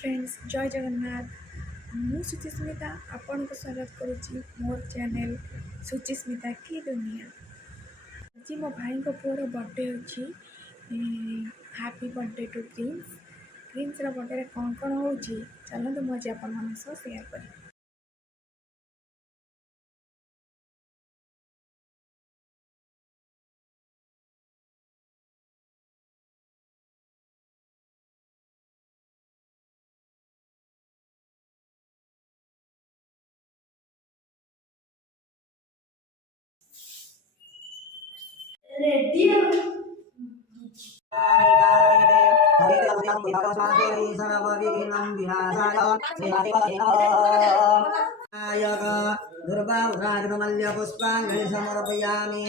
फ्रेंड्स जय जगन्नाथ मु सुचिस्मिता आपण को स्वागत करुच्ची मोर चैनल सुचिस्मिता की दुनिया। आज मो भाई को पुअर बर्थडे अच्छी। Happy birthday to Prince. Prince birthday कौन कौन हो चलते मुझे आप सेयार करी। दुर्गावराजमल्य पुष्पांजलि समर्पयामि।